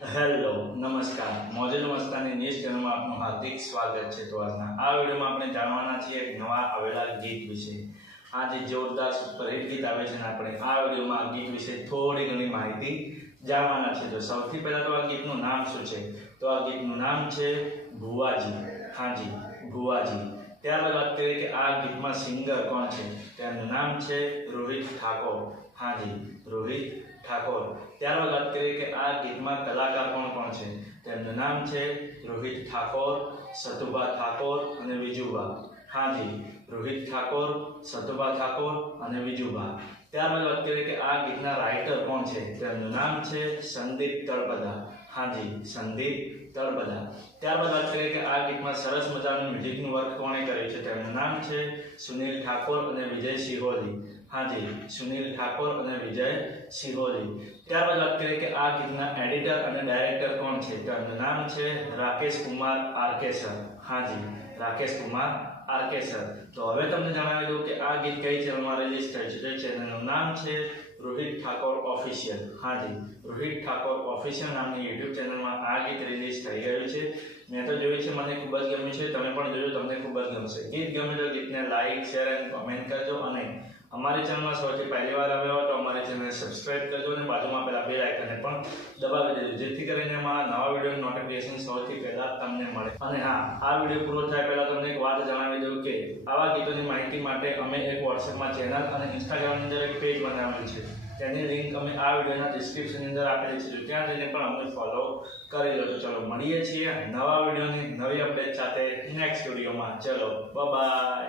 Hello નમસ્કાર મોજેલો Mastani news ચેનલમાં આપનું હાર્દિક સ્વાગત છે। તો આજના આ વિડીયોમાં આપણે જાણવાના છીએ એક નવા આવેલા ગીત વિશે। આ જે જોરદાર સુપરહિટ ગીત આવે છે ને આપણે આ વિડીયોમાં આ ગીત વિશે થોડી ઘણી માહિતી જાણવાના છે। તો સૌથી પહેલા તો આ ગીતનું નામ શું છે? તો આ ગીતનું નામ છે ભુવાજી। હાજી, ભુવાજી। ત્યારબાદ વાત કરીએ કે આ ગીતમાં સિંગર કોણ છે? તેનું નામ છે રોહિત ઠાકોર। હાજી, રોહિત ઠાકોર। ત્યારબાદ વાત કરીએ કે આ ગીતમાં કલાકાર કોણ કોણ છે? તેમનું નામ છે રોહિત ઠાકોર, સતુભા ઠાકોર અને વિજુભા। હાજી, રોહિત ઠાકોર, સતુભા ઠાકોર અને વિજુભા। ત્યારબાદ વાત કરીએ કે આ ગીતના રાઇટર કોણ છે? તેમનું નામ છે સંદીપ તળપદા। હાજી, સંદીપ તળપદા। ત્યારબાદ વાત કરીએ કે આ ગીતમાં સરસ મજાનું મ્યુઝિકનું વર્ક કોણે કર્યું છે? તેમનું નામ છે સુનિલ ઠાકોર અને વિજય સિહોરી। હાજી, સુનિલ ઠાકોર અને વિજય સિહોરી। ત્યારબાદ વાત કરીએ કે આ ગીતના એડિટર અને ડાયરેક્ટર કોણ છે? તેમનું નામ છે રાકેશ કુમાર આરકેસર। હાજી, રાકેશ કુમાર આરકેસર। તો હવે તમને જણાવી દઉં કે આ ગીત કઈ ચેનલમાં રિલીઝ થયું છે? તે ચેનલનું નામ છે રોહિત ઠાકોર ઓફિશિયલ। હાજી, રોહિત ઠાકોર ઓફિશિયલ નામની યુટ્યુબ ચેનલમાં આ ગીત રિલીઝ થઈ ગયું છે। મેં તો જોયું છે, મને ખૂબ જ ગમ્યું છે। તમે પણ જોજો, તમને ખૂબ જ ગમશે। ગીત ગમે તો ગીતને લાઈક, શેર અને કોમેન્ટ કરજો અને અમારી ચેનલમાં સૌથી પહેલી વાર આવ્યા હો તો અમારી ચેનલને સબસ્ક્રાઇબ કરજો અને બાજુમાં પેલા બેલ આઇકનને પણ દબાવી દેજો, જેથી કરીને અમારા નવા વિડીયોની નોટિફિકેશન સૌથી પહેલા તમને મળે। અને હા, આ વિડીયો પૂરો થાય પહેલા તમને એક વાત જણાવી દઉં કે આવા ગીતોની માહિતી માટે અમે એક વોટ્સએપમાં ચેનલ અને ઇન્સ્ટાગ્રામની અંદર એક પેજ બનાવેલું છે। તેની લિંક અમે આ વિડીયોના ડિસ્ક્રિપ્શનની અંદર આપેલી છે, ત્યાં જઈને પણ અમને ફોલો કરી લો। તો ચલો મળીએ છીએ નવા વિડીયોની નવી અપડેટ સાથે નેક્સ્ટ વિડીયોમાં। ચલો બાય બાય।